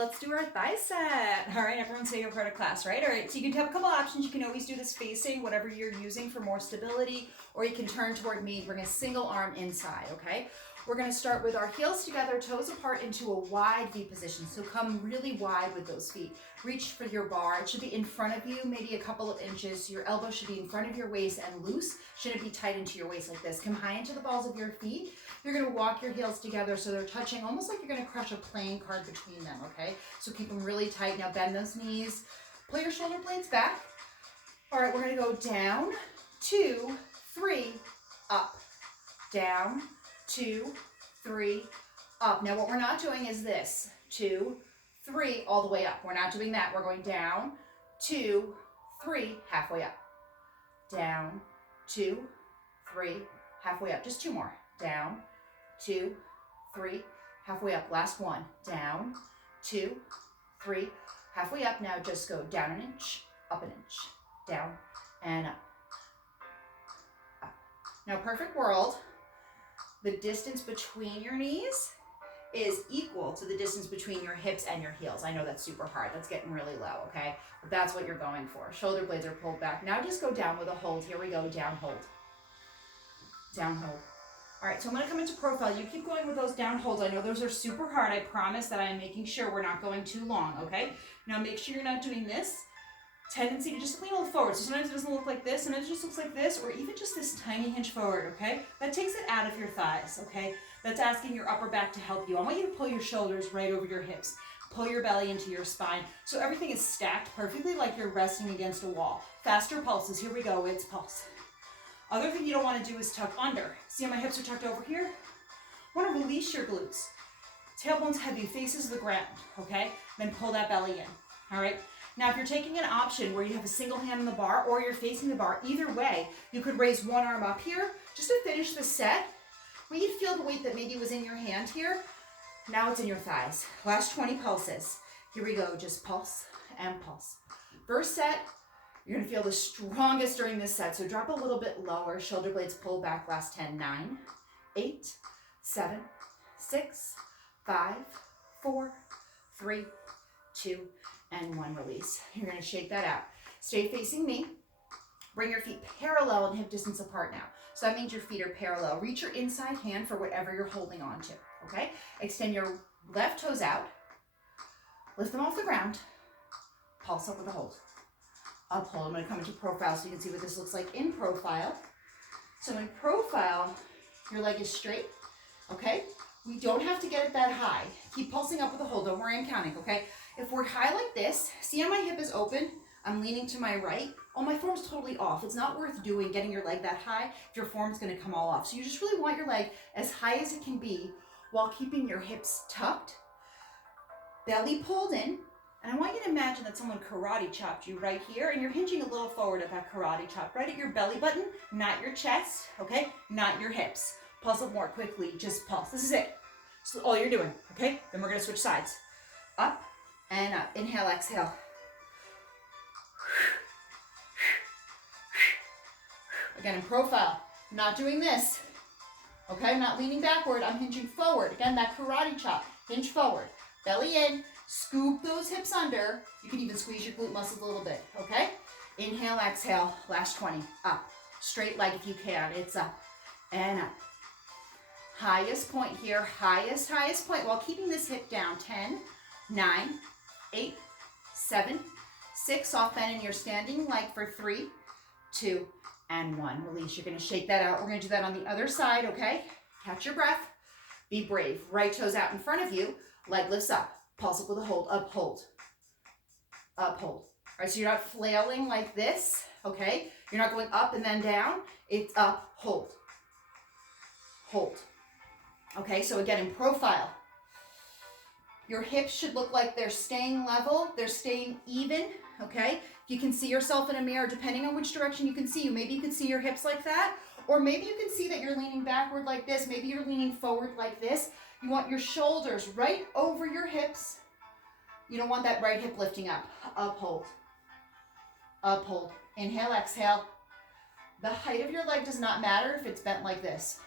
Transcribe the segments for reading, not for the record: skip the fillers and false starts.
let's do our thigh set. All right, everyone say you're part of class, right? All right, so you can have a couple options. You can always do this facing, whatever you're using for more stability, or you can turn toward me, bring a single arm inside, okay? We're gonna start with our heels together, toes apart into a wide V position. So come really wide with those feet. Reach for your bar. It should be in front of you, maybe a couple of inches. Your elbow should be in front of your waist and loose. Shouldn't be tight into your waist like this. Come high into the balls of your feet. You're gonna walk your heels together so they're touching, almost like you're gonna crush a playing card between them, okay? So keep them really tight. Now bend those knees. Pull your shoulder blades back. All right, we're gonna go down, 2, 3, up, down, 2, 3, up. Now what we're not doing is this, 2, 3, all the way up. We're not doing that. We're going down, 2, 3, halfway up. Down, 2, 3, halfway up. Just 2 more. Down, 2, 3, halfway up. Last one. Down, 2, 3, halfway up. Now just go down an inch, up an inch, down and up. Up. Now perfect world. The distance between your knees is equal to the distance between your hips and your heels. I know that's super hard. That's getting really low, okay? But that's what you're going for. Shoulder blades are pulled back. Now just go down with a hold. Here we go, down hold. Down hold. All right, so I'm gonna come into profile. You keep going with those down holds. I know those are super hard. I promise that I'm making sure we're not going too long, okay? Now make sure you're not doing this. Tendency to just lean a little forward. So sometimes it doesn't look like this, sometimes it just looks like this, or even just this tiny hinge forward, okay? That takes it out of your thighs, okay? That's asking your upper back to help you. I want you to pull your shoulders right over your hips. Pull your belly into your spine. So everything is stacked perfectly like you're resting against a wall. Faster pulses, here we go, it's pulse. Other thing you don't want to do is tuck under. See how my hips are tucked over here? I want to release your glutes. Tailbone's heavy, faces the ground, okay? Then pull that belly in, all right? Now, if you're taking an option where you have a single hand on the bar or you're facing the bar, either way, you could raise one arm up here just to finish the set. When you feel the weight that maybe was in your hand here, now it's in your thighs. Last 20 pulses. Here we go, just pulse and pulse. First set, you're gonna feel the strongest during this set, so drop a little bit lower, shoulder blades pull back, last 10, 9, 8, 7, 6, 5, 4, 3, 2, and 1, release. You're gonna shake that out. Stay facing me. Bring your feet parallel and hip distance apart now. So that means your feet are parallel. Reach your inside hand for whatever you're holding on to, okay? Extend your left toes out. Lift them off the ground. Pulse up with a hold. Up, hold. I'm gonna come into profile so you can see what this looks like in profile. So in profile, your leg is straight, okay? We don't have to get it that high. Keep pulsing up with a hold. Don't worry, I'm counting, okay? If we're high like this, see how my hip is open? I'm leaning to my right. Oh, my form's totally off. It's not worth doing, getting your leg that high if your form's gonna come all off. So you just really want your leg as high as it can be while keeping your hips tucked, belly pulled in. And I want you to imagine that someone karate chopped you right here and you're hinging a little forward at that karate chop, right at your belly button, not your chest, okay? Not your hips. Pulse up more quickly, just pulse. This is it. So all you're doing, okay? Then we're gonna switch sides. Up and up. Inhale, exhale. Again, in profile, not doing this, okay? I'm not leaning backward, I'm hinging forward. Again, that karate chop, hinge forward, belly in, scoop those hips under. You can even squeeze your glute muscles a little bit, okay? Inhale, exhale, last 20, up. Straight leg if you can, it's up and up. Highest point here, highest point, while keeping this hip down. 10, 9, 8, 7, 6, soft bend in your standing leg for 3, 2, and 1. Release. You're gonna shake that out. We're gonna do that on the other side, okay? Catch your breath. Be brave. Right toes out in front of you. Leg lifts up. Pulse up with a hold. Up, hold. Up, hold. All right, so you're not flailing like this, okay? You're not going up and then down. It's up, hold. Hold. Okay, so again, in profile, your hips should look like they're staying level, they're staying even, okay? You can see yourself in a mirror, depending on which direction you can see you. Maybe you can see your hips like that, or maybe you can see that you're leaning backward like this. Maybe you're leaning forward like this. You want your shoulders right over your hips. You don't want that right hip lifting up. Up, hold. Up, hold. Inhale, exhale. The height of your leg does not matter if it's bent like this,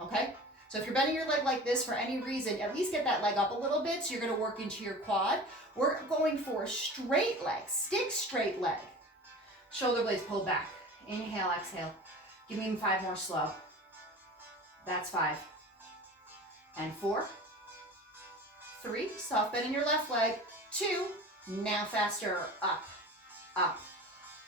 okay? So if you're bending your leg like this for any reason, at least get that leg up a little bit so you're gonna work into your quad. We're going for a straight leg, stick straight leg. Shoulder blades pulled back. Inhale, exhale. Give me 5 more slow. That's 5. And 4, 3, soft bend in your left leg. 2, now faster, up, up,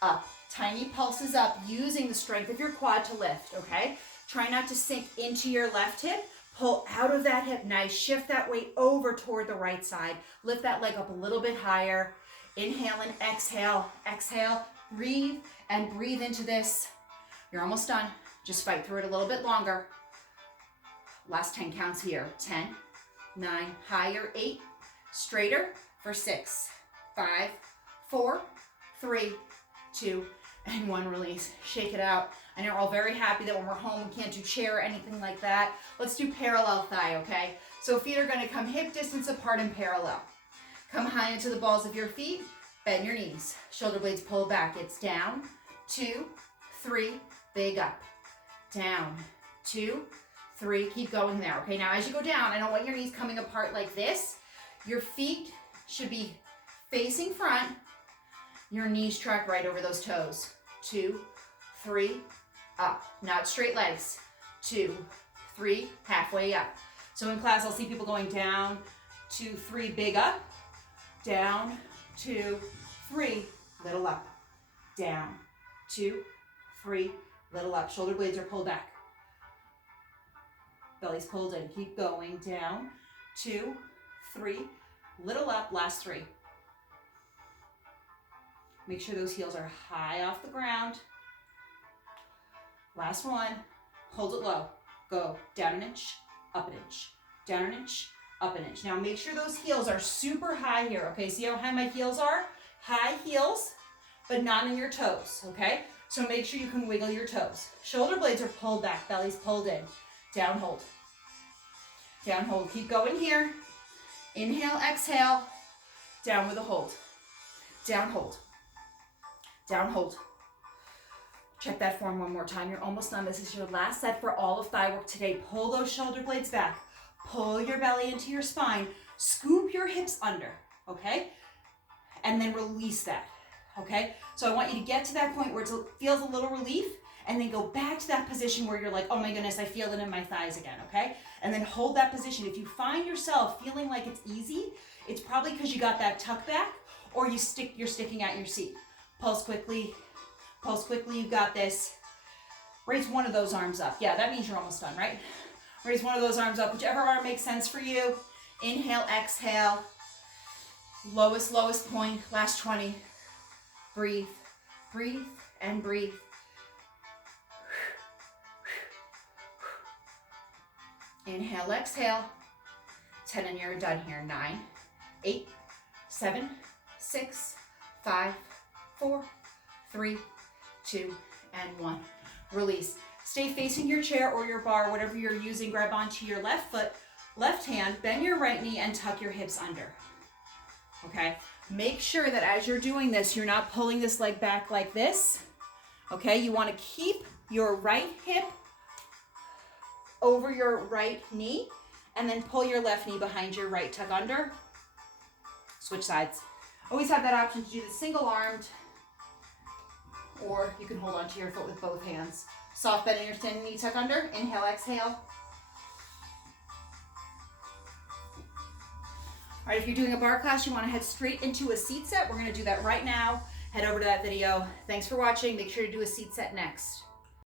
up. Tiny pulses up, using the strength of your quad to lift, okay? Try not to sink into your left hip. Pull out of that hip. Nice. Shift that weight over toward the right side. Lift that leg up a little bit higher. Inhale and exhale. Exhale. Breathe and breathe into this. You're almost done. Just fight through it a little bit longer. Last 10 counts here. 10, 9, higher, 8, straighter for 6, 5, 4, 3, 2, and 1. Release. Shake it out. I know we're all very happy that when we're home we can't do chair or anything like that. Let's do parallel thigh, okay? So feet are gonna come hip distance apart in parallel. Come high into the balls of your feet, bend your knees. Shoulder blades pull back. It's down, 2, 3, big up. Down, 2, 3, keep going there. Okay, now as you go down, I don't want your knees coming apart like this. Your feet should be facing front. Your knees track right over those toes. 2, 3, up. Not straight legs. 2, 3, halfway up. So in class, I'll see people going down, 2, 3, big up. Down, 2, 3, little up. Down, 2, 3, little up. Shoulder blades are pulled back. Belly's pulled in. Keep going. Down, 2, 3, little up. Last 3. Make sure those heels are high off the ground. Last 1. Hold it low. Go down an inch, up an inch, down an inch, up an inch. Now make sure those heels are super high here. Okay, see how high my heels are? High heels, but not in your toes, okay? So make sure you can wiggle your toes. Shoulder blades are pulled back, belly's pulled in. Down, hold. Down, hold. Keep going here. Inhale, exhale. Down with a hold. Down, hold. Down, hold. Check that form one more time. You're almost done. This is your last set for all of thigh work today. Pull those shoulder blades back. Pull your belly into your spine. Scoop your hips under, okay? And then release that, okay? So I want you to get to that point where it feels a little relief, and then go back to that position where you're like, oh my goodness, I feel it in my thighs again, okay? And then hold that position. If you find yourself feeling like it's easy, it's probably because you got that tuck back, or you're sticking out your seat. Pulse quickly. Pulse quickly, you got this. Raise one of those arms up. Yeah, that means you're almost done, right? Raise one of those arms up, whichever arm makes sense for you. Inhale, exhale. Lowest point, last 20. Breathe, breathe, and breathe. Inhale, exhale. 10 and you're done here. 9, 8, 7, 6, 5, 4, 3, 2, and 1. Release. Stay facing your chair or your bar, whatever you're using. Grab onto your left foot, left hand, bend your right knee, and tuck your hips under. Okay? Make sure that as you're doing this, you're not pulling this leg back like this. Okay? You want to keep your right hip over your right knee, and then pull your left knee behind your right, tuck under. Switch sides. Always have that option to do the single-armed, or you can hold onto your foot with both hands. Soft bend in your standing knee, tuck under. Inhale, exhale. All right, if you're doing a bar class, you want to head straight into a seat set. We're going to do that right now. Head over to that video. Thanks for watching. Make sure to do a seat set next.